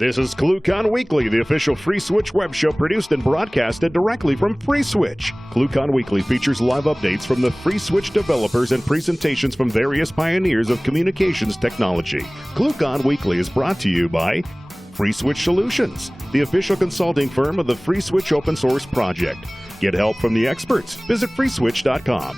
This is ClueCon Weekly, the official FreeSWITCH web show produced and broadcasted directly from FreeSWITCH. ClueCon Weekly features live updates from the FreeSWITCH developers and presentations from various pioneers of communications technology. ClueCon Weekly is brought to you by FreeSWITCH Solutions, the official consulting firm of the FreeSWITCH open source project. Get help from the experts. Visit freeswitch.com.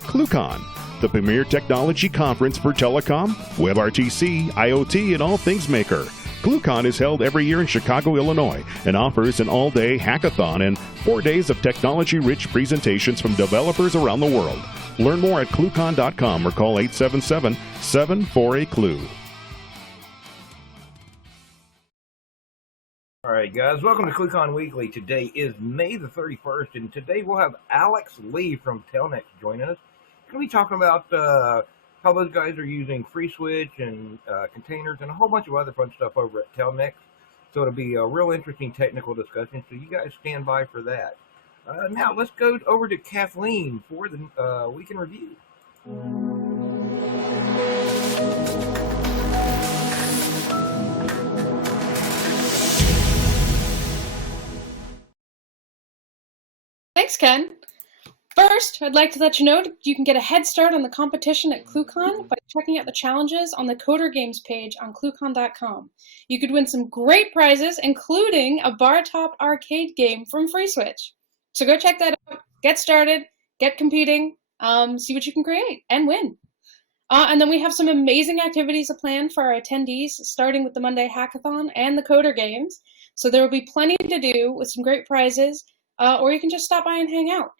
ClueCon, the premier technology conference for telecom, WebRTC, IoT, and all things maker. ClueCon is held every year in Chicago, Illinois, and offers an all-day hackathon and 4 days of technology-rich presentations from developers around the world. Learn more at ClueCon.com or call 877-748-CLUE. All right, guys, welcome to ClueCon Weekly. Today is May the 31st, and today we'll have Alex Lee from Telnyx joining us. We're going to be talking about how those guys are using FreeSWITCH and containers and a whole bunch of other fun stuff over at Telnyx. So it'll be a real interesting technical discussion, so you guys stand by for that. Now, let's go over to Kathleen for the Week in Review. Thanks, Ken. First, I'd like to let you know you can get a head start on the competition at ClueCon by checking out the challenges on the Coder Games page on ClueCon.com. You could win some great prizes, including a bar-top arcade game from FreeSWITCH. So go check that out, get started, get competing, see what you can create, and win. And then we have some amazing activities planned for our attendees, starting with the Monday Hackathon and the Coder Games. So there will be plenty to do with some great prizes, or you can just stop by and hang out.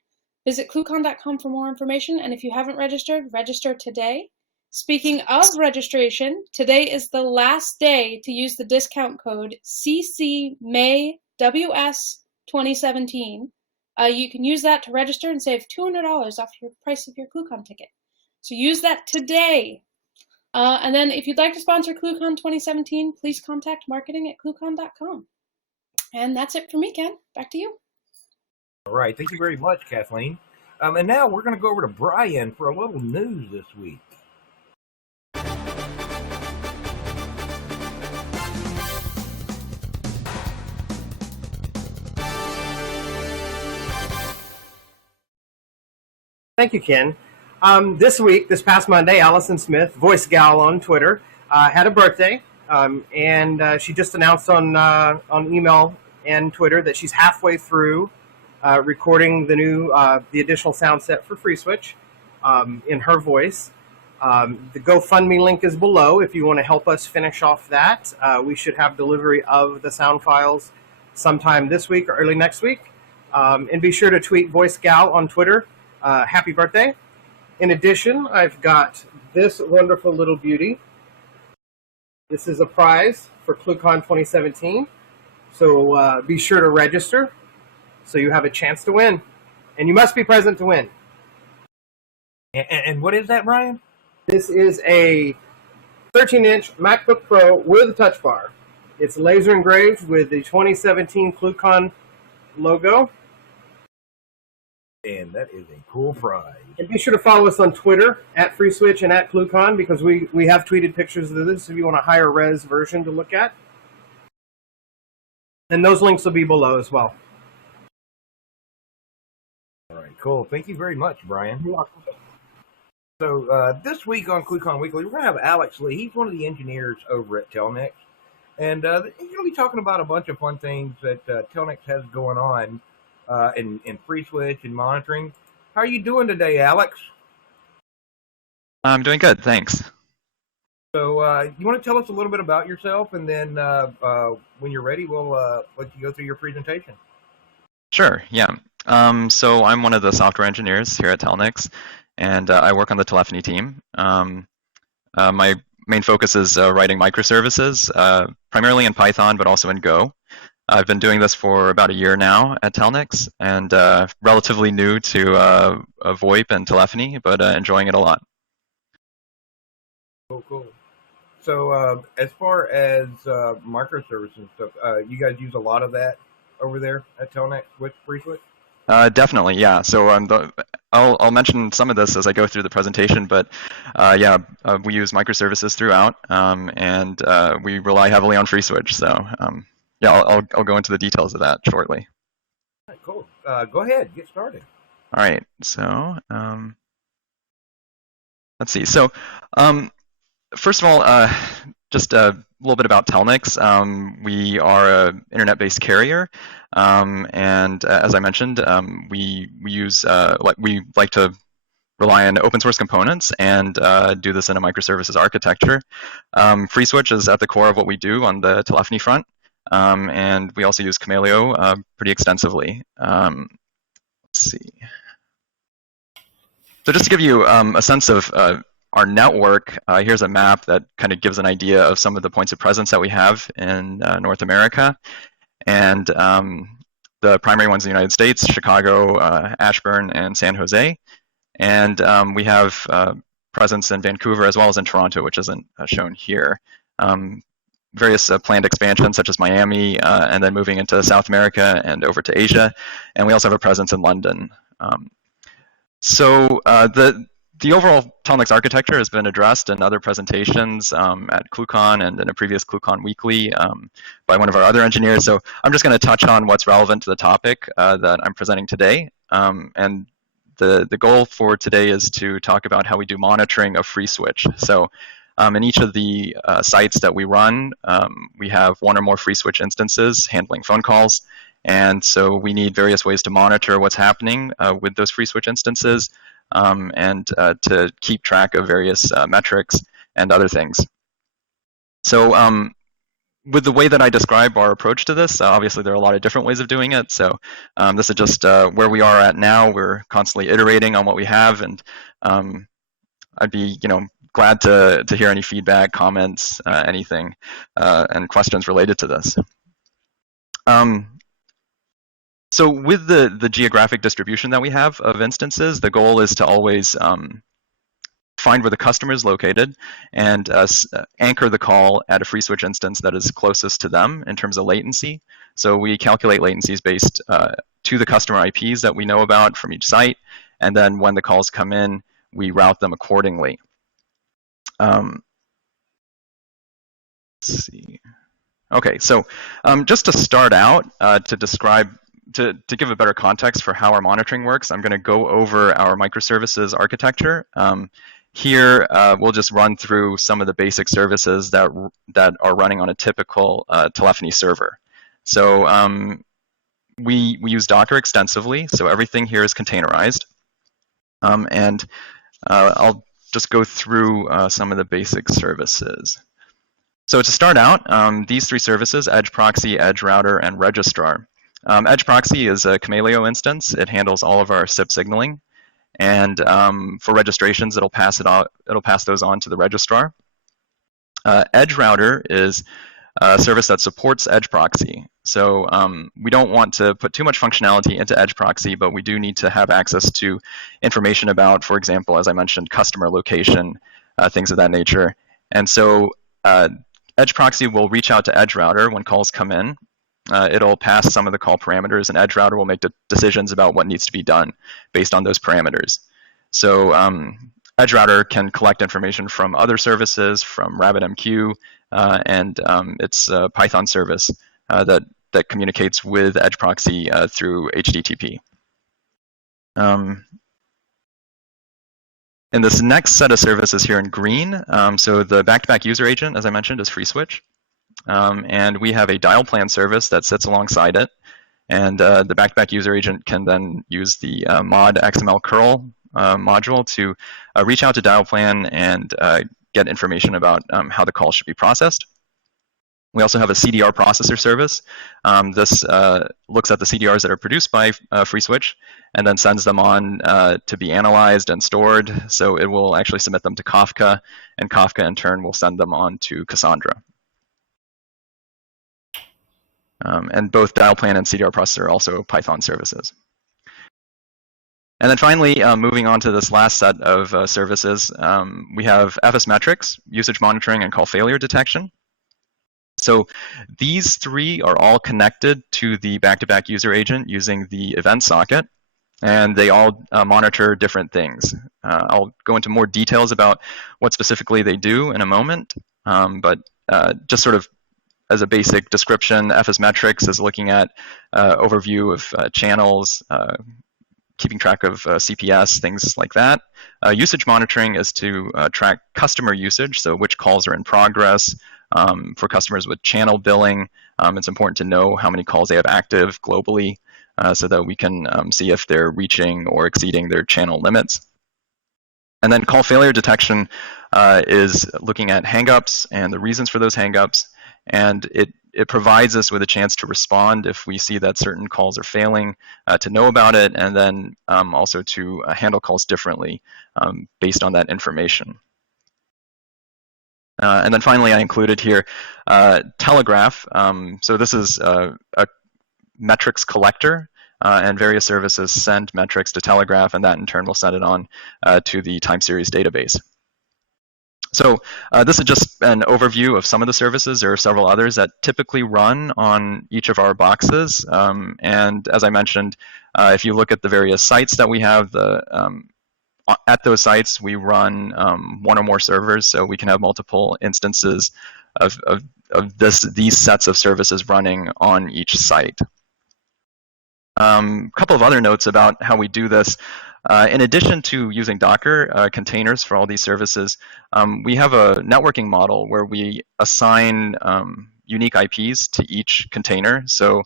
Visit ClueCon.com for more information, and if you haven't registered, register today. Speaking of registration, today is the last day to use the discount code CCMayWS2017. You can use that to register and save $200 off your price of your ClueCon ticket. So use that today. And then if you'd like to sponsor ClueCon 2017, please contact marketing at ClueCon.com. And that's it for me, Ken. Back to you. All right, thank you very much, Kathleen. And now we're going to go over to Brian for a little news this week. Thank you, Ken. This week, this past Monday, Allison Smith, Voice Gal on Twitter, had a birthday, and she just announced on email and Twitter that she's halfway through recording the additional sound set for FreeSWITCH in her voice. The GoFundMe link is below if you want to help us finish off that. We should have delivery of the sound files sometime this week or early next week. And be sure to tweet Voice Gal on Twitter. Happy birthday. In addition, I've got this wonderful little beauty. This is a prize for ClueCon 2017. So be sure to register so you have a chance to win. And you must be present to win. And what is that, Brian? This is a 13-inch MacBook Pro with a touch bar. It's laser engraved with the 2017 ClueCon logo. And that is a cool prize. And be sure to follow us on Twitter, at FreeSWITCH and at ClueCon, because we have tweeted pictures of this if you want a higher res version to look at. And those links will be below as well. All right, cool. Thank you very much, Brian. You're welcome. So this week on ClueCon Weekly, we're going to have Alex Lee. He's one of the engineers over at Telnyx. And he's going to be talking about a bunch of fun things that Telnyx has going on in FreeSWITCH and monitoring. How are you doing today, Alex? I'm doing good, thanks. So you want to tell us a little bit about yourself, and then when you're ready, we'll let you go through your presentation. Sure, yeah. So I'm one of the software engineers here at Telnyx, and I work on the telephony team. My main focus is writing microservices, primarily in Python, but also in Go. I've been doing this for about a year now at Telnyx, and relatively new to VoIP and telephony, but enjoying it a lot. Cool. So as far as microservices and stuff, you guys use a lot of that over there at Telnyx with FreeSWITCH? Definitely, yeah. So I'll mention some of this as I go through the presentation, but yeah, we use microservices throughout, and we rely heavily on FreeSWITCH. So yeah, I'll go into the details of that shortly. All right, cool. Go ahead, get started. All right, so let's see. So first of all, just a little bit about Telnyx. We are an internet-based carrier, and as I mentioned, we use we like to rely on open source components and do this in a microservices architecture. FreeSWITCH is at the core of what we do on the telephony front, and we also use Camelio pretty extensively. Let's see. So just to give you a sense of our network, here's a map that kind of gives an idea of some of the points of presence that we have in North America. And the primary ones in the United States, Chicago, Ashburn, and San Jose. And we have presence in Vancouver as well as in Toronto, which isn't shown here. Various planned expansions such as Miami, and then moving into South America and over to Asia. And we also have a presence in London. So the overall Telnyx architecture has been addressed in other presentations at ClueCon and in a previous ClueCon Weekly by one of our other engineers. So I'm just going to touch on what's relevant to the topic that I'm presenting today. And the goal for today is to talk about how we do monitoring of FreeSWITCH. So in each of the sites that we run, we have one or more FreeSWITCH instances handling phone calls. And so we need various ways to monitor what's happening with those FreeSWITCH instances and to keep track of various metrics and other things. So with the way that I describe our approach to this, obviously there are a lot of different ways of doing it. So this is just where we are at now. We're constantly iterating on what we have, and I'd be glad to hear any feedback, comments, anything, and questions related to this. So with the geographic distribution that we have of instances, the goal is to always find where the customer is located and anchor the call at a FreeSWITCH instance that is closest to them in terms of latency. So we calculate latencies based to the customer IPs that we know about from each site, and then when the calls come in, we route them accordingly. Let's see. Okay, so just to start out, to give a better context for how our monitoring works, I'm going to go over our microservices architecture. Here, we'll just run through some of the basic services that are running on a typical telephony server. So we use Docker extensively, so everything here is containerized. And I'll just go through some of the basic services. So to start out, these three services, Edge Proxy, Edge Router, and Registrar. Edge Proxy is a Camelio instance. It handles all of our SIP signaling, and for registrations, it'll pass those on to the registrar. Edge Router is a service that supports Edge Proxy. So we don't want to put too much functionality into Edge Proxy, but we do need to have access to information about, for example, as I mentioned, customer location, things of that nature. And so Edge Proxy will reach out to Edge Router when calls come in. It'll pass some of the call parameters, and Edge Router will make decisions about what needs to be done based on those parameters. So Edge Router can collect information from other services, from RabbitMQ, and it's a Python service that communicates with Edge Proxy through HTTP. In this next set of services here in green, so the back-to-back user agent, as I mentioned, is FreeSWITCH. And we have a dial plan service that sits alongside it. And the back-to-back user agent can then use the mod XML curl module to reach out to dial plan and get information about how the call should be processed. We also have a CDR processor service. This looks at the CDRs that are produced by FreeSWITCH and then sends them on to be analyzed and stored. So it will actually submit them to Kafka, and Kafka in turn will send them on to Cassandra. And both dial plan and CDR processor are also Python services. And then finally, moving on to this last set of services, we have FS metrics, usage monitoring, and call failure detection. So these three are all connected to the back-to-back user agent using the event socket. and they all monitor different things. I'll go into more details about what specifically they do in a moment, but just sort of as a basic description, FS Metrics is looking at overview of channels, keeping track of CPS, things like that. Usage monitoring is to track customer usage, so which calls are in progress. For customers with channel billing, it's important to know how many calls they have active globally so that we can see if they're reaching or exceeding their channel limits. And then call failure detection is looking at hangups and the reasons for those hangups, and it provides us with a chance to respond if we see that certain calls are failing, to know about it, and then also to handle calls differently based on that information. And then finally, I included here Telegraph. So this is a metrics collector, and various services send metrics to Telegraph, and that in turn will send it on to the time series database. So this is just an overview of some of the services. There are several others that typically run on each of our boxes. And as I mentioned, if you look at the various sites that we have, at those sites we run one or more servers, so we can have multiple instances of these sets of services running on each site. A couple of other notes about how we do this. In addition to using Docker containers for all these services, we have a networking model where we assign unique IPs to each container. So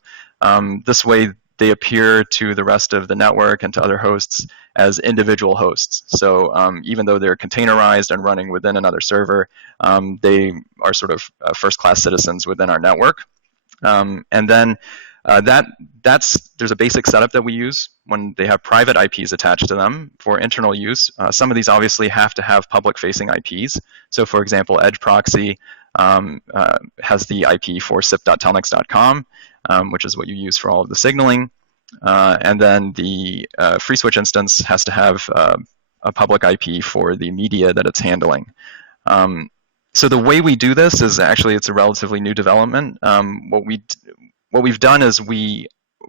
this way they appear to the rest of the network and to other hosts as individual hosts. So even though they're containerized and running within another server, they are sort of first-class citizens within our network. And then there's a basic setup that we use when they have private IPs attached to them for internal use. Some of these obviously have to have public-facing IPs. So for example, Edge Proxy has the IP for sip.telnyx.com, which is what you use for all of the signaling. And then the FreeSWITCH instance has to have a public IP for the media that it's handling. So the way we do this is actually, it's a relatively new development. What we've done is we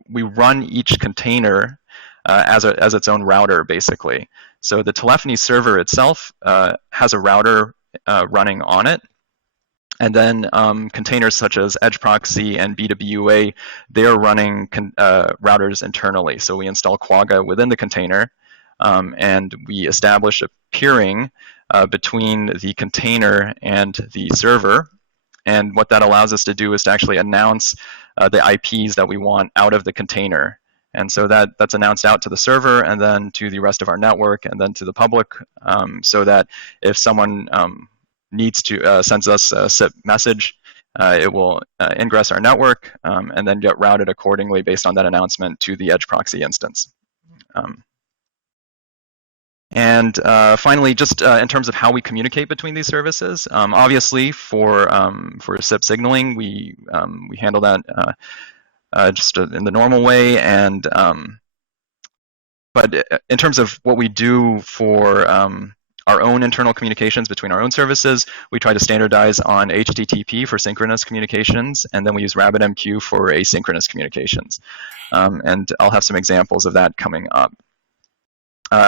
run each container as its own router, basically. So the telephony server itself has a router running on it, and then containers such as Edge Proxy and BWA, they're running routers internally. So we install Quagga within the container, and we establish a peering between the container and the server. And what that allows us to do is to actually announce the IPs that we want out of the container. And so that's announced out to the server and then to the rest of our network and then to the public, so that if someone needs to sends us a SIP message, it will ingress our network and then get routed accordingly based on that announcement to the Edge Proxy instance. And finally, just in terms of how we communicate between these services, obviously for SIP signaling, we handle that just in the normal way. And but in terms of what we do for our own internal communications between our own services, we try to standardize on HTTP for synchronous communications, and then we use RabbitMQ for asynchronous communications. And I'll have some examples of that coming up.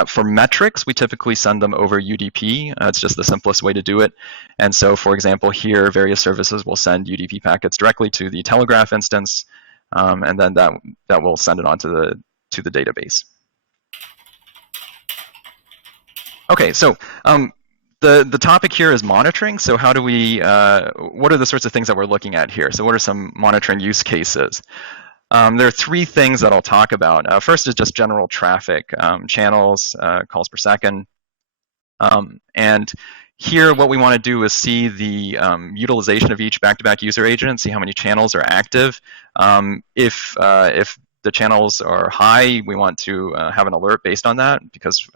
For metrics, we typically send them over UDP. It's just the simplest way to do it. And so, for example, here, various services will send UDP packets directly to the Telegraph instance, and then that will send it on to the database. Okay, so the topic here is monitoring. So how do we, what are the sorts of things that we're looking at here? So what are some monitoring use cases? There are three things that I'll talk about. First is just general traffic, channels, calls per second. And here what we want to do is see the utilization of each back-to-back user agent, see how many channels are active. If the channels are high, we want to have an alert based on that because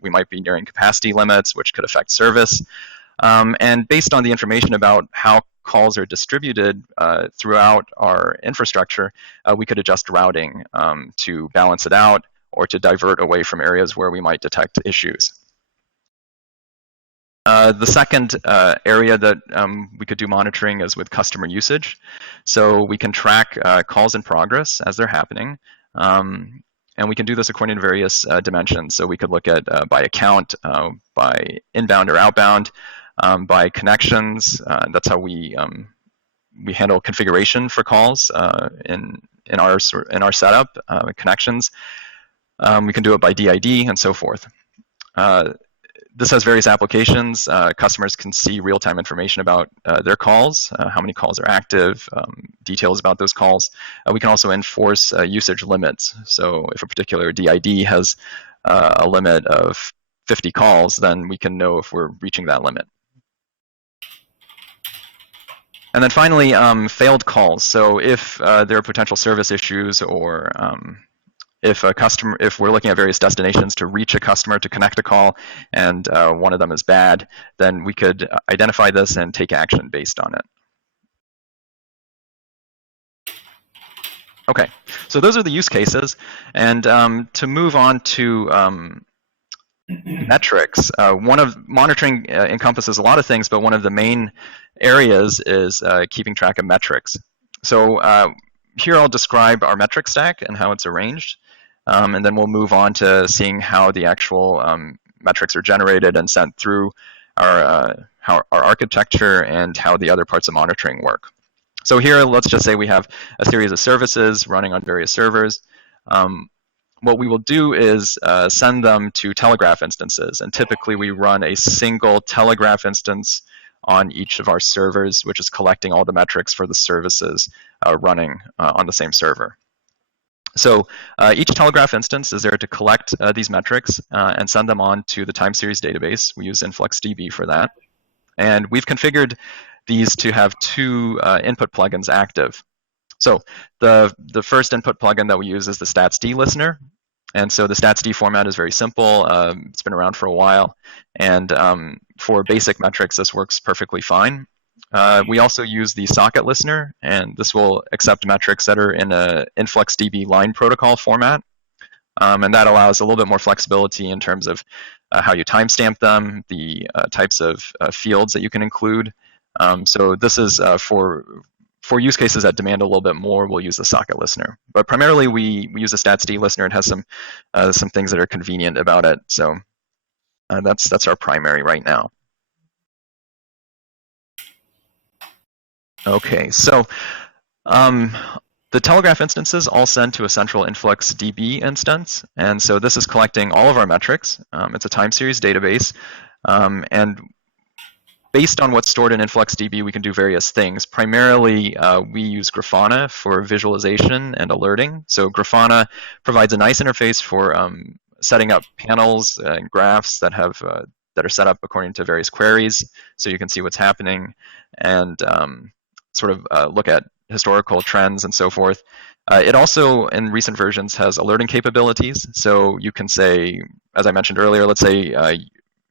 we might be nearing capacity limits, which could affect service. And based on the information about how calls are distributed throughout our infrastructure, we could adjust routing to balance it out or to divert away from areas where we might detect issues. The second area that we could do monitoring is with customer usage. So we can track calls in progress as they're happening. And we can do this according to various dimensions. So we could look at by account, by inbound or outbound, by connections. That's how we handle configuration for calls in our setup, connections. We can do it by DID and so forth. This has various applications. Customers can see real-time information about their calls, how many calls are active, details about those calls. We can also enforce usage limits. So if a particular DID has a limit of 50 calls, then we can know if we're reaching that limit. And then finally, failed calls. So if there are potential service issues, or if we're looking at various destinations to reach a customer to connect a call, and one of them is bad, then we could identify this and take action based on it. Okay, so those are the use cases. And to move on to metrics, monitoring encompasses a lot of things, but one of the main areas is keeping track of metrics. So here I'll describe our metric stack and how it's arranged. And then we'll move on to seeing how the actual metrics are generated and sent through our architecture and how the other parts of monitoring work. So here, let's just say we have a series of services running on various servers. What we will do is send them to Telegraph instances. And typically, we run a single Telegraph instance on each of our servers, which is collecting all the metrics for the services running on the same server. So each Telegraph instance is there to collect these metrics and send them on to the time series database. We use InfluxDB for that. And we've configured these to have two input plugins active. So the first input plugin that we use is the statsd listener. And so the statsd format is very simple. It's been around for a while. And for basic metrics, this works perfectly fine. We also use the socket listener, and this will accept metrics that are in a InfluxDB line protocol format. And that allows a little bit more flexibility in terms of how you timestamp them, the types of fields that you can include. So this is for use cases that demand a little bit more, we'll use the socket listener. But primarily, we use the statsd listener. It has some things that are convenient about it. So that's our primary right now. Okay, so the Telegraph instances all send to a central InfluxDB instance. And so this is collecting all of our metrics. It's a time series database. And based on what's stored in InfluxDB, we can do various things. Primarily, we use Grafana for visualization and alerting. So Grafana provides a nice interface for setting up panels and graphs that are set up according to various queries, so you can see what's happening and sort of look at historical trends and so forth. It also, in recent versions, has alerting capabilities. So you can say, as I mentioned earlier, let's say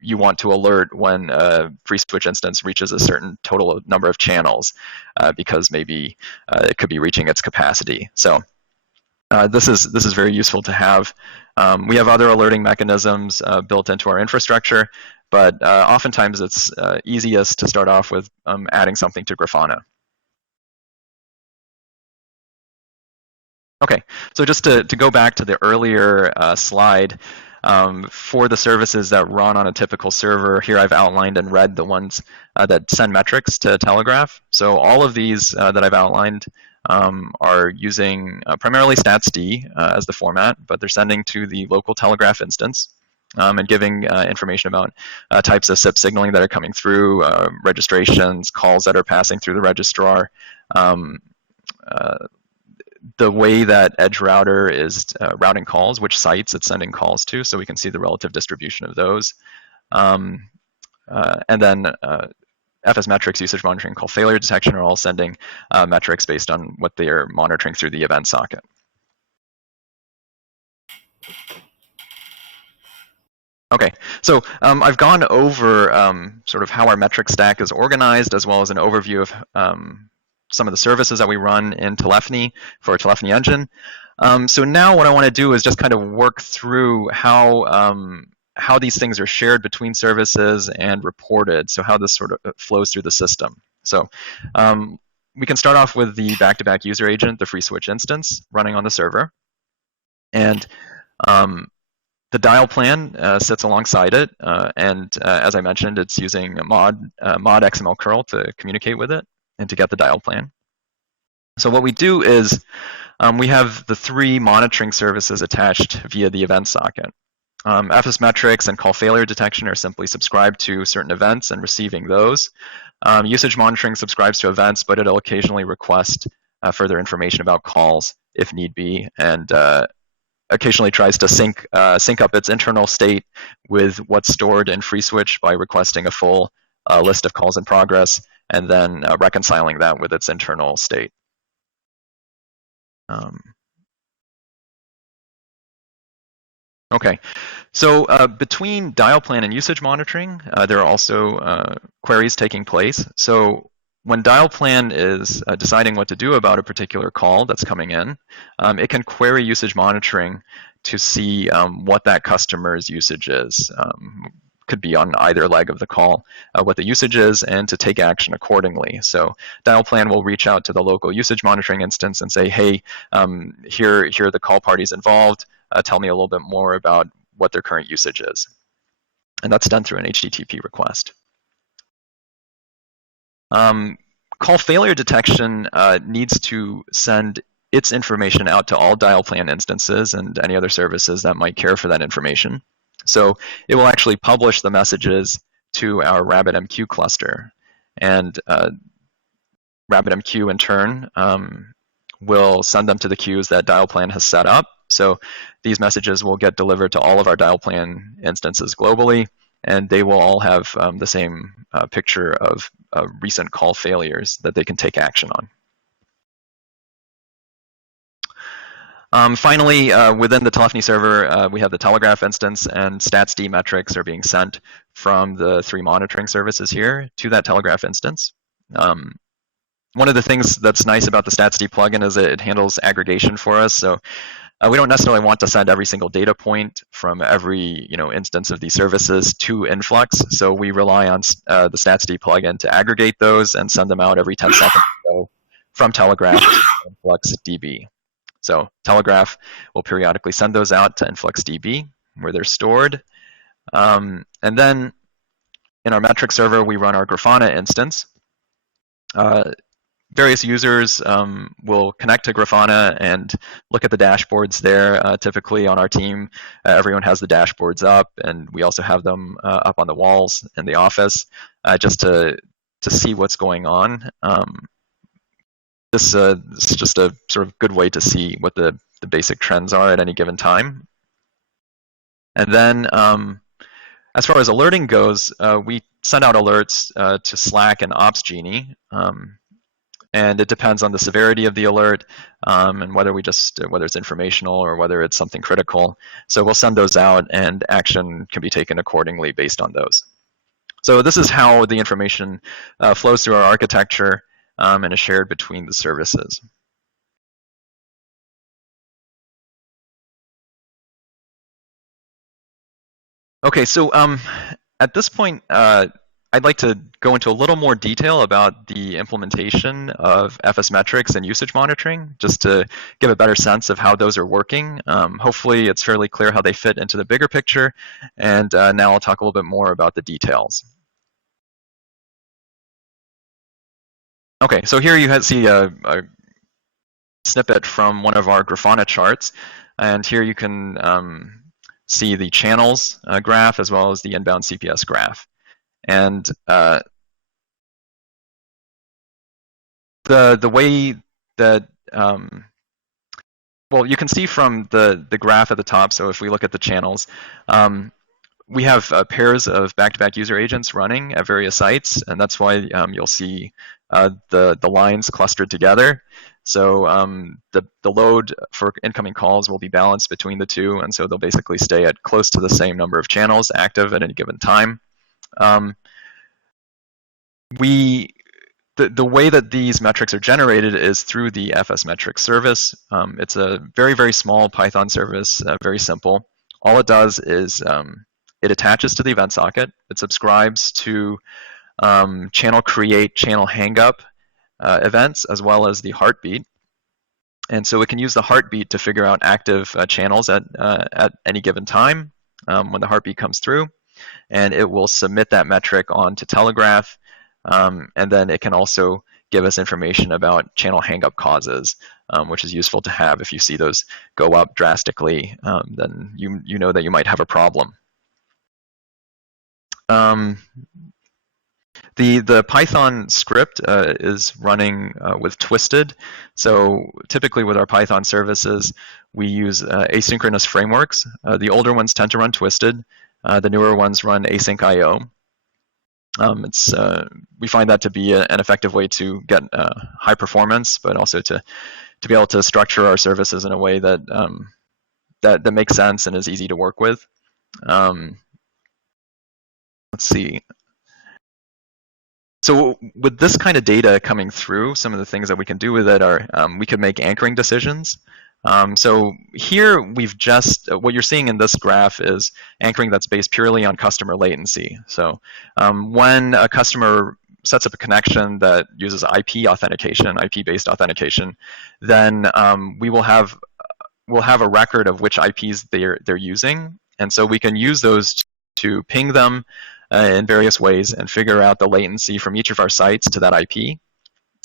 you want to alert when a FreeSWITCH instance reaches a certain total number of channels because maybe it could be reaching its capacity. So this is very useful to have. We have other alerting mechanisms built into our infrastructure, but oftentimes it's easiest to start off with adding something to Grafana. Okay, so just to go back to the earlier slide, for the services that run on a typical server, here I've outlined in red the ones that send metrics to Telegraph. So all of these that I've outlined are using primarily statsd as the format, but they're sending to the local Telegraph instance and giving information about types of SIP signaling that are coming through, registrations, calls that are passing through the registrar, the way that Edge Router is routing calls, which sites it's sending calls to, so we can see the relative distribution of those. And then FS metrics, usage monitoring, call failure detection are all sending metrics based on what they are monitoring through the event socket. Okay, so I've gone over sort of how our metric stack is organized, as well as an overview of some of the services that we run in telephony for our telephony engine. So now what I want to do is just kind of work through how these things are shared between services and reported, so how this sort of flows through the system. So we can start off with the back-to-back user agent, the FreeSWITCH instance, running on the server. And The dial plan sits alongside it, and as I mentioned, it's using a mod XML curl to communicate with it and to get the dial plan. So what we do is we have the 3 monitoring services attached via the event socket. FS metrics and call failure detection are simply subscribed to certain events and receiving those. Usage monitoring subscribes to events, but it'll occasionally request further information about calls if need be, and occasionally tries to sync up its internal state with what's stored in FreeSWITCH by requesting a full list of calls in progress and then reconciling that with its internal state. Okay, so between dial plan and usage monitoring, there are also queries taking place. So when dial plan is deciding what to do about a particular call that's coming in, it can query usage monitoring to see what that customer's usage is. Could be on either leg of the call, what the usage is, and to take action accordingly. So dial plan will reach out to the local usage monitoring instance and say, hey, here are the call parties involved. Tell me a little bit more about what their current usage is. And that's done through an HTTP request. Call failure detection needs to send its information out to all dial plan instances and any other services that might care for that information. So it will actually publish the messages to our RabbitMQ cluster. And RabbitMQ in turn will send them to the queues that dial plan has set up. So these messages will get delivered to all of our dial plan instances globally, and they will all have the same picture of recent call failures that they can take action on. Finally, within the telephony server, we have the Telegraph instance, and statsd metrics are being sent from the 3 monitoring services here to that Telegraph instance. One of the things that's nice about the statsd plugin is that it handles aggregation for us. So we don't necessarily want to send every single data point from every instance of these services to Influx. So we rely on the statsd plugin to aggregate those and send them out every 10 seconds or so from Telegraph to InfluxDB. So Telegraph will periodically send those out to InfluxDB where they're stored. And then in our metric server, we run our Grafana instance. Various users will connect to Grafana and look at the dashboards there. Typically on our team, everyone has the dashboards up, and we also have them up on the walls in the office just to see what's going on. This is just a sort of good way to see what the basic trends are at any given time. And then as far as alerting goes, we send out alerts to Slack and OpsGenie. And it depends on the severity of the alert and whether it's informational or whether it's something critical. So we'll send those out, and action can be taken accordingly based on those. So this is how the information flows through our architecture and is shared between the services. Okay, so at this point, I'd like to go into a little more detail about the implementation of FS metrics and usage monitoring, just to give a better sense of how those are working. Hopefully it's fairly clear how they fit into the bigger picture, and now I'll talk a little bit more about the details. Okay, so here you see a snippet from one of our Grafana charts, and here you can see the channels graph as well as the inbound CPS graph. And the way that, well, you can see from the graph at the top, so if we look at the channels, we have pairs of back-to-back user agents running at various sites, and that's why you'll see the lines clustered together. So the load for incoming calls will be balanced between the two, and so they'll basically stay at close to the same number of channels active at any given time. The way that these metrics are generated is through the FS metrics service. It's a very, very small Python service, very simple. All it does is it attaches to the event socket. It subscribes to channel create, channel hang up events, as well as the heartbeat. And so it can use the heartbeat to figure out active channels at any given time when the heartbeat comes through. And it will submit that metric onto Telegraph. And then it can also give us information about channel hangup causes, which is useful to have. If you see those go up drastically, then you know that you might have a problem. The Python script is running with Twisted. So typically with our Python services, we use asynchronous frameworks. The older ones tend to run Twisted. The newer ones run async IO. We find that to be an effective way to get high performance, but also to be able to structure our services in a way that that makes sense and is easy to work with. Let's see. So with this kind of data coming through, some of the things that we can do with it are we can make anchoring decisions. So here we've just, what you're seeing in this graph is anchoring that's based purely on customer latency. So when a customer sets up a connection that uses IP authentication, IP-based authentication, then we'll have a record of which IPs they're using. And so we can use those to ping them in various ways and figure out the latency from each of our sites to that IP.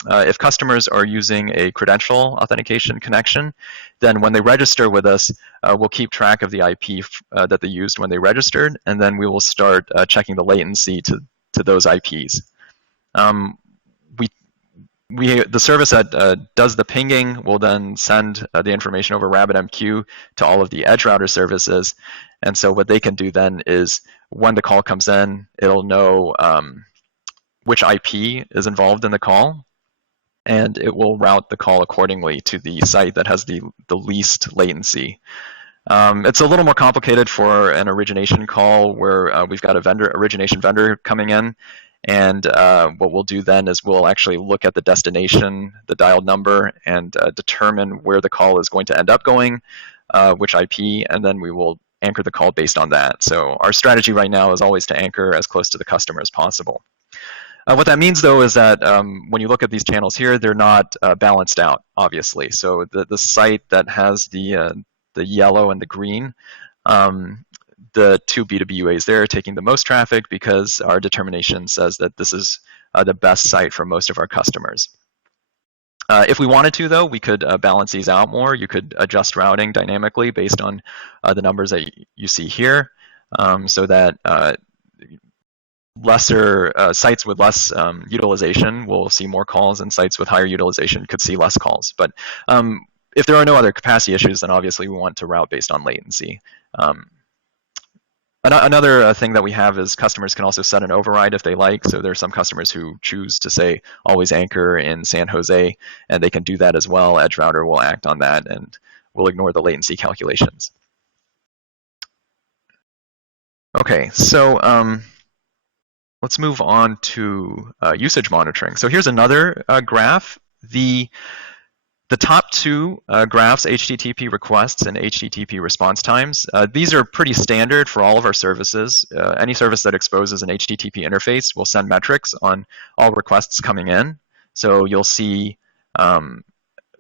If customers are using a credential authentication connection, then when they register with us, we'll keep track of the IP that they used when they registered, and then we will start checking the latency to those IPs. The service that does the pinging will then send the information over RabbitMQ to all of the edge router services. And so what they can do then is when the call comes in, it'll know which IP is involved in the call, and it will route the call accordingly to the site that has the least latency. It's a little more complicated for an origination call where we've got a origination vendor coming in. And what we'll do then is we'll actually look at the destination, the dialed number, and determine where the call is going to end up going, which IP, and then we will anchor the call based on that. So our strategy right now is always to anchor as close to the customer as possible. What that means, though, is that when you look at these channels here, they're not balanced out, obviously. So the site that has the yellow and the green, the two B2B there are taking the most traffic because our determination says that this is the best site for most of our customers. If we wanted to, though, we could balance these out more. You could adjust routing dynamically based on the numbers that you see here, so that lesser sites with less utilization will see more calls, and sites with higher utilization could see less calls. But if there are no other capacity issues, then obviously we want to route based on latency. Another thing that we have is customers can also set an override if they like. So there are some customers who choose to say always anchor in San Jose, and they can do that as well. Edge router will act on that and will ignore the latency calculations. Okay, so let's move on to usage monitoring. So here's another graph. The top two graphs, HTTP requests and HTTP response times, these are pretty standard for all of our services. Any service that exposes an HTTP interface will send metrics on all requests coming in. So you'll see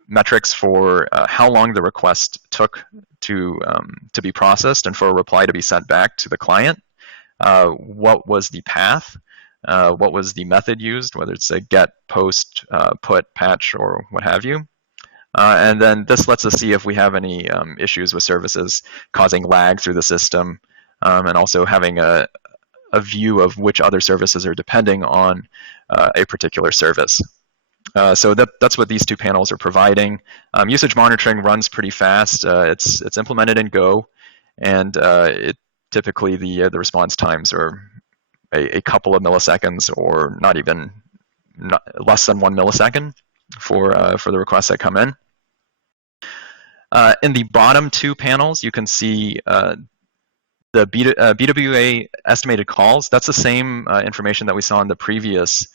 metrics for how long the request took to be processed and for a reply to be sent back to the client. What was the path? What was the method used, whether it's a get, post, put, patch, or what have you. And then this lets us see if we have any issues with services causing lag through the system, and also having a view of which other services are depending on a particular service. So that's what these two panels are providing. Usage monitoring runs pretty fast. It's implemented in Go, and typically the response times are a couple of milliseconds, or less than 1 millisecond for the requests that come in. In the bottom two panels, you can see the BWA estimated calls. That's the same information that we saw in the previous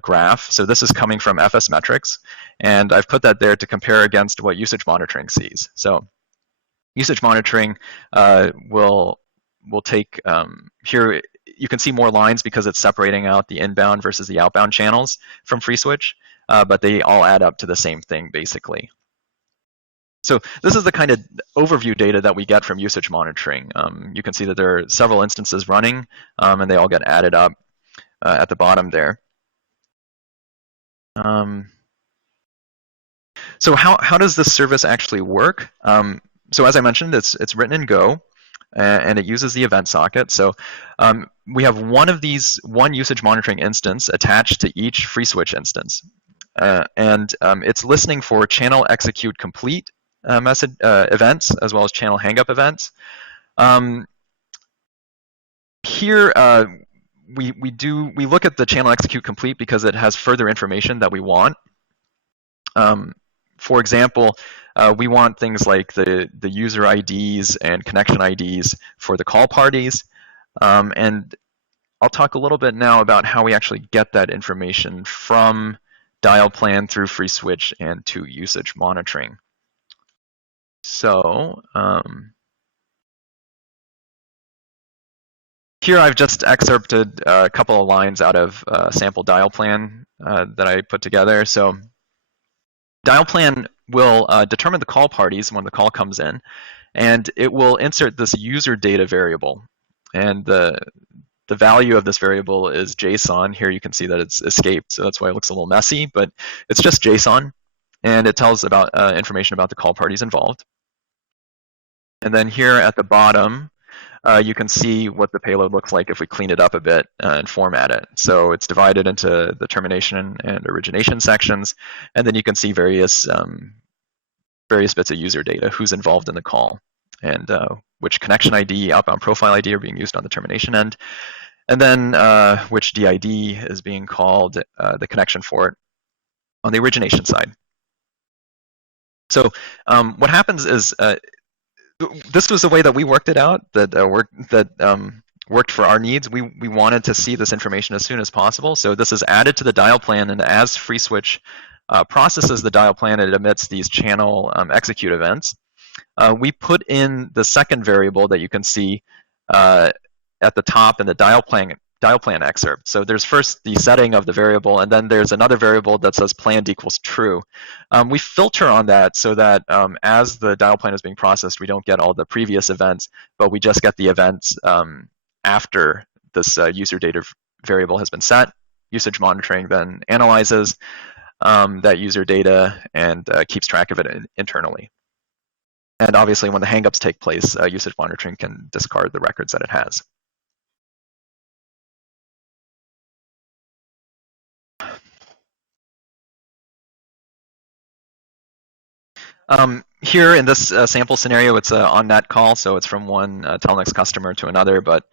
graph. So this is coming from FS metrics, and I've put that there to compare against what usage monitoring sees. So usage monitoring will take here. You can see more lines because it's separating out the inbound versus the outbound channels from FreeSWITCH, but they all add up to the same thing basically. So this is the kind of overview data that we get from usage monitoring. You can see that there are several instances running, and they all get added up at the bottom there. So how does this service actually work? So as I mentioned, it's written in Go, and it uses the event socket. So we have one usage monitoring instance attached to each FreeSWITCH instance. And it's listening for channel execute complete message events, as well as channel hangup events. Here, we look at the channel execute complete because it has further information that we want. For example, we want things like the user IDs and connection IDs for the call parties. And I'll talk a little bit now about how we actually get that information from dial plan through FreeSWITCH and to usage monitoring. So here I've just excerpted a couple of lines out of a sample dial plan that I put together. So dial plan will determine the call parties when the call comes in, and it will insert this user data variable. And the value of this variable is JSON. Here you can see that it's escaped, so that's why it looks a little messy, but it's just JSON, and it tells about information about the call parties involved. And then here at the bottom, you can see what the payload looks like if we clean it up a bit and format it. So it's divided into the termination and origination sections, and then you can see various bits of user data, who's involved in the call, and which connection ID, outbound profile ID are being used on the termination end, and then which DID is being called, the connection for it, on the origination side. So what happens is, this was the way that we worked it out, that worked for our needs. We wanted to see this information as soon as possible. So this is added to the dial plan, and as FreeSWITCH processes the dial plan, it emits these channel execute events. We put in the second variable that you can see at the top in the dial plan excerpt. So there's first the setting of the variable, and then there's another variable that says planned equals true. We filter on that so that as the dial plan is being processed, we don't get all the previous events, but we just get the events after this user data variable has been set. Usage monitoring then analyzes that user data and keeps track of it internally. And obviously, when the hangups take place, usage monitoring can discard the records that it has. Here in this sample scenario, it's an on-net call, so it's from one Telnyx customer to another, but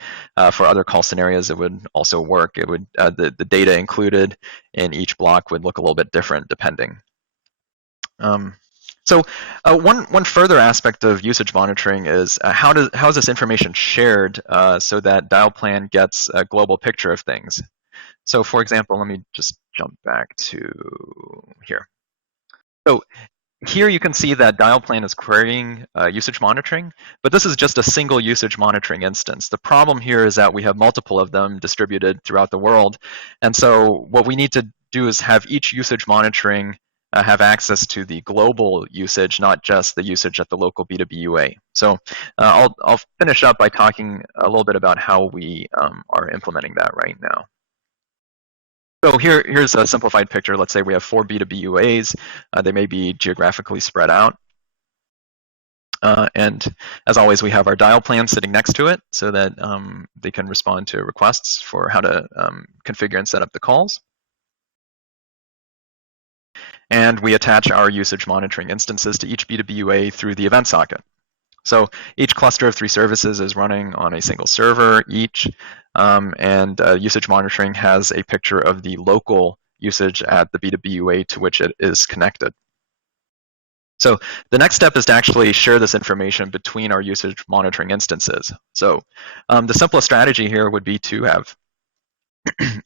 for other call scenarios, it would also work. It would the data included in each block would look a little bit different depending. So one further aspect of usage monitoring is how is this information shared so that dial plan gets a global picture of things. So for example, let me just jump back to here. So here you can see that dial plan is querying usage monitoring, but this is just a single usage monitoring instance. The problem here is that we have multiple of them distributed throughout the world. And so what we need to do is have each usage monitoring have access to the global usage, not just the usage at the local B2B UA. So I'll finish up by talking a little bit about how we are implementing that right now. So here's a simplified picture. Let's say we have 4 B2B UAs. They may be geographically spread out. And as always, we have our dial plan sitting next to it so that they can respond to requests for how to configure and set up the calls. And we attach our usage monitoring instances to each B2B UA through the event socket. So each cluster of 3 services is running on a single server each, and usage monitoring has a picture of the local usage at the B2B UA to which it is connected. So the next step is to actually share this information between our usage monitoring instances. So the simplest strategy here would be to have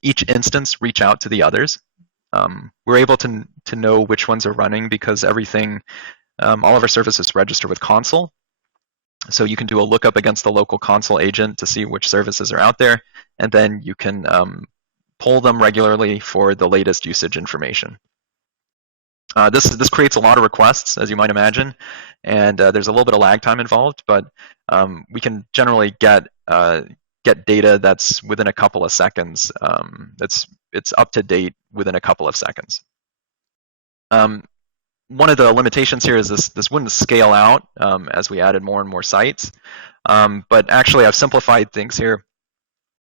each instance reach out to the others. We're able to know which ones are running because everything, all of our services register with console. So you can do a lookup against the local console agent to see which services are out there, and then you can pull them regularly for the latest usage information. This creates a lot of requests, as you might imagine, and there's a little bit of lag time involved, but we can generally get data that's within a couple of seconds. It's up to date within a couple of seconds. One of the limitations here is this wouldn't scale out as we added more and more sites, but actually I've simplified things here.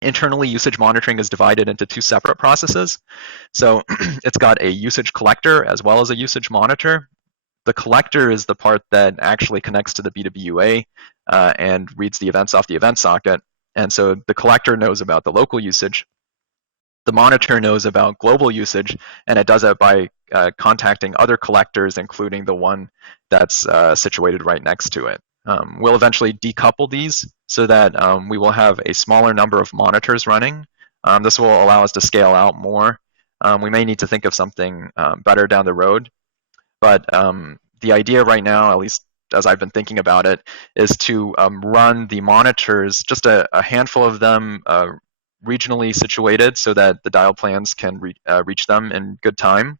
Internally, usage monitoring is divided into two separate processes. So it's got a usage collector as well as a usage monitor. The collector is the part that actually connects to the B2B UA and reads the events off the event socket. And so the collector knows about the local usage. The monitor knows about global usage, and it does it by contacting other collectors, including the one that's situated right next to it. We'll eventually decouple these so that we will have a smaller number of monitors running. This will allow us to scale out more. We may need to think of something better down the road, but the idea right now, at least as I've been thinking about it, is to run the monitors, just a handful of them regionally situated so that the dial plans can reach them in good time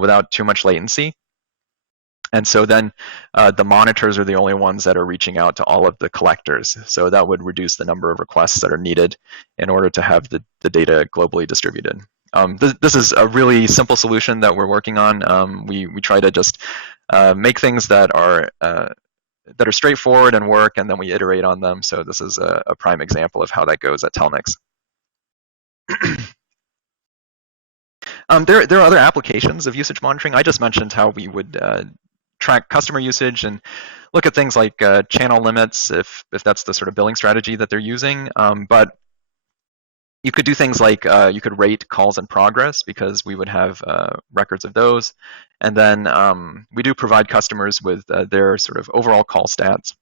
without too much latency. And so then the monitors are the only ones that are reaching out to all of the collectors. So that would reduce the number of requests that are needed in order to have the data globally distributed. This is a really simple solution that we're working on. We try to just make things that are straightforward and work, and then we iterate on them. So this is a prime example of how that goes at Telnyx. There are other applications of usage monitoring. I just mentioned how we would track customer usage and look at things like channel limits, if that's the sort of billing strategy that they're using. But you could do things like you could rate calls in progress, because we would have records of those. And then we do provide customers with their sort of overall call stats.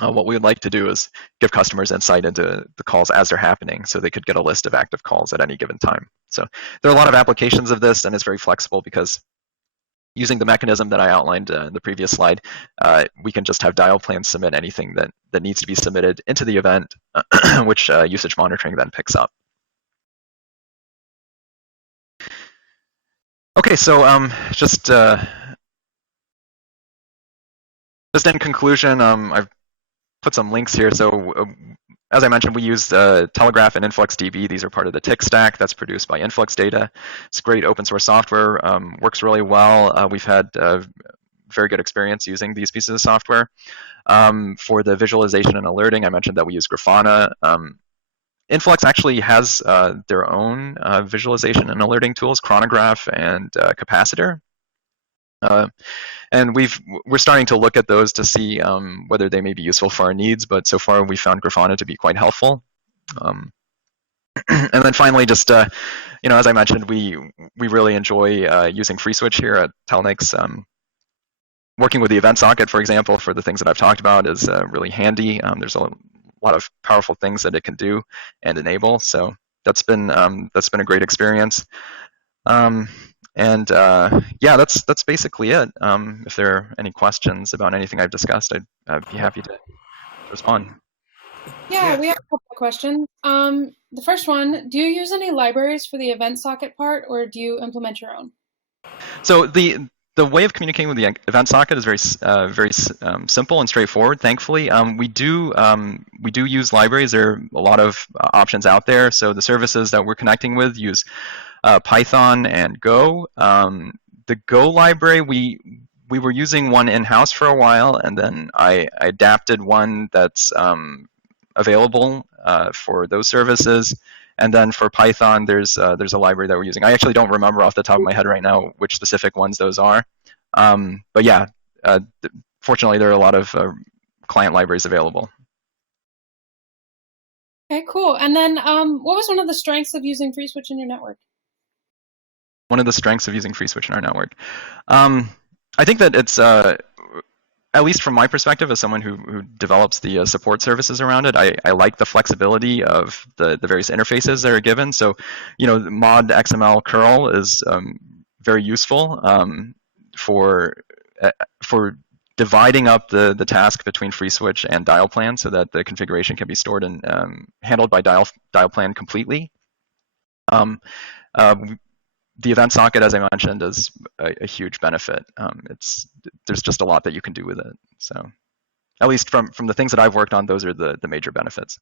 What we would like to do is give customers insight into the calls as they're happening, so they could get a list of active calls at any given time. So there are a lot of applications of this, and it's very flexible because using the mechanism that I outlined in the previous slide, we can just have dial plans submit anything that needs to be submitted into the event, which usage monitoring then picks up. Okay, so just in conclusion, I've put some links here. So as I mentioned, we use Telegraph and InfluxDB. These are part of the TIC stack that's produced by Influx Data. It's great open source software, works really well. We've had very good experience using these pieces of software. For the visualization and alerting, I mentioned that we use Grafana. Influx actually has their own visualization and alerting tools, Chronograph and Capacitor. And we're starting to look at those to see whether they may be useful for our needs, but so far we found Grafana to be quite helpful. And then finally, just as I mentioned, we really enjoy using FreeSWITCH here at Telnyx. Working with the event socket, for example, for the things that I've talked about is really handy. There's a lot of powerful things that it can do and enable. So that's been a great experience. Yeah, that's basically it. If there are any questions about anything I've discussed, I'd be happy to respond. Yeah, we have a couple of questions. The first one, do you use any libraries for the event socket part, or do you implement your own? So the way of communicating with the event socket is very simple and straightforward. Thankfully, we do use libraries. There are a lot of options out there. So the services that we're connecting with use Python and Go. The Go library, we were using one in-house for a while, and then I adapted one that's available for those services. And then for Python, there's a library that we're using. I actually don't remember off the top of my head right now which specific ones those are. But yeah, fortunately, there are a lot of client libraries available. Okay, cool. And then what was one of the strengths of using FreeSWITCH in your network? One of the strengths of using FreeSWITCH in our network. I think that it's, at least from my perspective as someone who develops the support services around it, I like the flexibility of the various interfaces that are given. So, mod XML curl is very useful for dividing up the task between FreeSWITCH and dial plan so that the configuration can be stored and handled by dial plan completely. the event socket, as I mentioned, is a huge benefit. There's just a lot that you can do with it. So at least from the things that I've worked on, those are the major benefits.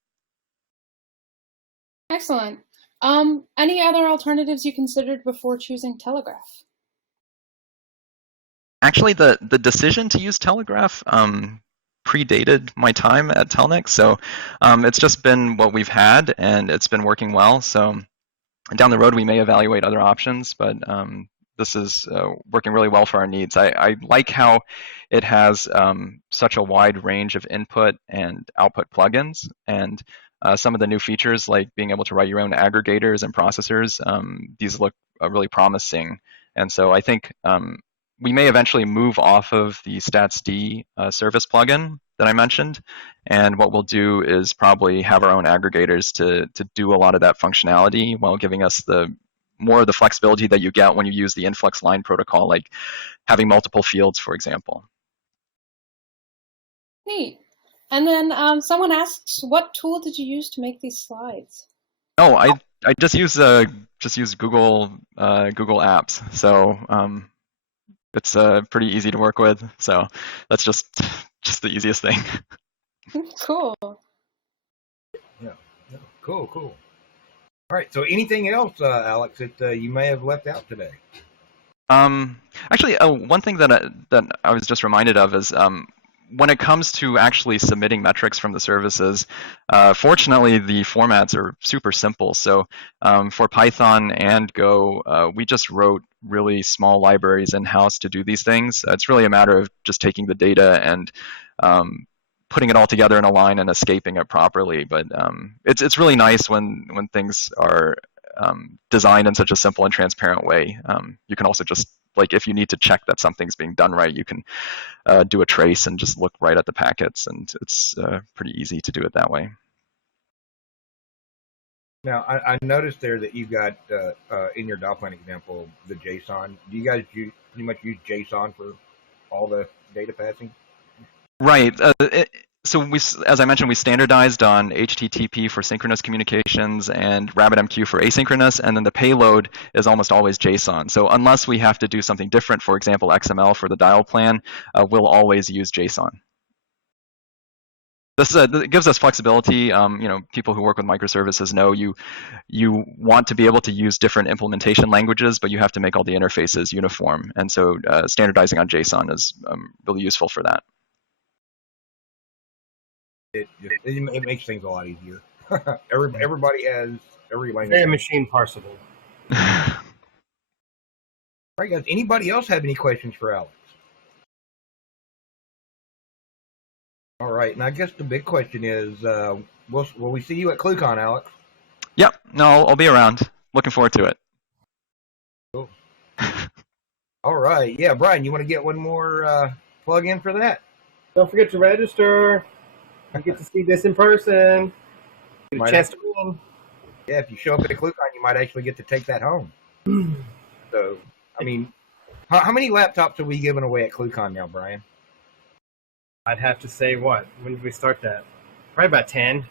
Excellent. Any other alternatives you considered before choosing Telegraph? Actually, the decision to use Telegraph predated my time at Telnyx, so it's just been what we've had, and it's been working well. So down the road, we may evaluate other options, but this is working really well for our needs. I like how it has such a wide range of input and output plugins, and some of the new features like being able to write your own aggregators and processors, these look really promising. And so I think we may eventually move off of the statsd service plugin that I mentioned, and what we'll do is probably have our own aggregators to do a lot of that functionality while giving us more of the flexibility that you get when you use the influx line protocol, like having multiple fields, for example. Neat. And then someone asks, what tool did you use to make these slides? Oh, I just use Google Apps, so it's pretty easy to work with. So that's just the easiest thing. Cool. Yeah. Cool. All right. So anything else, Alex, that you may have left out today? Actually, one thing that I was just reminded of is when it comes to actually submitting metrics from the services, fortunately, the formats are super simple. So for Python and Go, we just wrote really small libraries in-house to do these things. It's really a matter of just taking the data and putting it all together in a line and escaping it properly. But it's really nice when things are designed in such a simple and transparent way. You can also just, like, if you need to check that something's being done right, you can do a trace and just look right at the packets, and it's pretty easy to do it that way. Now, I noticed there that you got, in your Dolphin example, the JSON. Do you guys pretty much use JSON for all the data passing? Right. So as I mentioned, we standardized on HTTP for synchronous communications and RabbitMQ for asynchronous, and then the payload is almost always JSON. So unless we have to do something different, for example, XML for the dial plan, we'll always use JSON. This it gives us flexibility. People who work with microservices know you want to be able to use different implementation languages, but you have to make all the interfaces uniform. And so standardizing on JSON is really useful for that. It makes things a lot easier. Everybody has every language. Very machine parsable. All right, guys. Anybody else have any questions for Alex? All right, and I guess the big question is, will we see you at ClueCon, Alex? Yep. No, I'll be around. Looking forward to it. Cool. All right. Yeah, Brian, you want to get one more plug in for that? Don't forget to register. You get to see this in person. Get a chance to win. Yeah, if you show up at ClueCon, you might actually get to take that home. So, I mean, how many laptops are we giving away at ClueCon now, Brian? I'd have to say what? When did we start that? Probably about 10,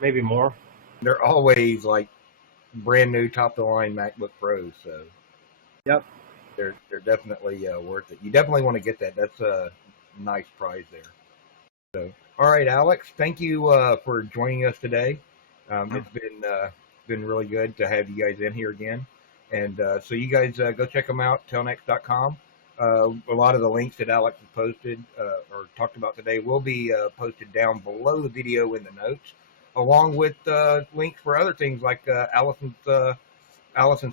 maybe more. They're always like brand new, top of the line MacBook Pros. So, yep, they're definitely worth it. You definitely want to get that. That's a nice prize there. So, all right, Alex, thank you for joining us today. It's been really good to have you guys in here again. And so you guys go check them out, telnyx.com. A lot of the links that Alex has posted or talked about today will be posted down below the video in the notes, along with links for other things like Allison's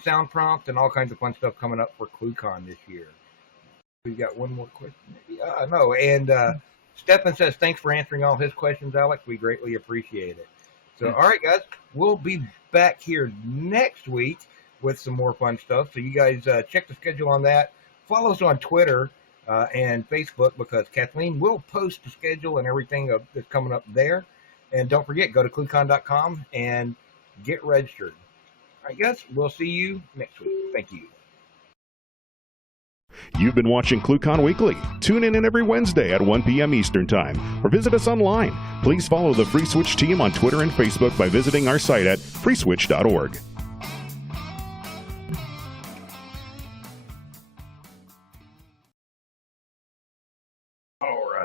sound prompt and all kinds of fun stuff coming up for ClueCon this year. We've got one more question, maybe? No, and Stefan says, thanks for answering all his questions, Alex. We greatly appreciate it. So, all right, guys, we'll be back here next week with some more fun stuff. So you guys check the schedule on that. Follow us on Twitter and Facebook, because Kathleen will post the schedule and everything that's coming up there. And don't forget, go to ClueCon.com and get registered. All right, guys, we'll see you next week. Thank you. You've been watching ClueCon Weekly. Tune in every Wednesday at 1 p.m. Eastern Time, or visit us online. Please follow the FreeSWITCH team on Twitter and Facebook by visiting our site at freeswitch.org.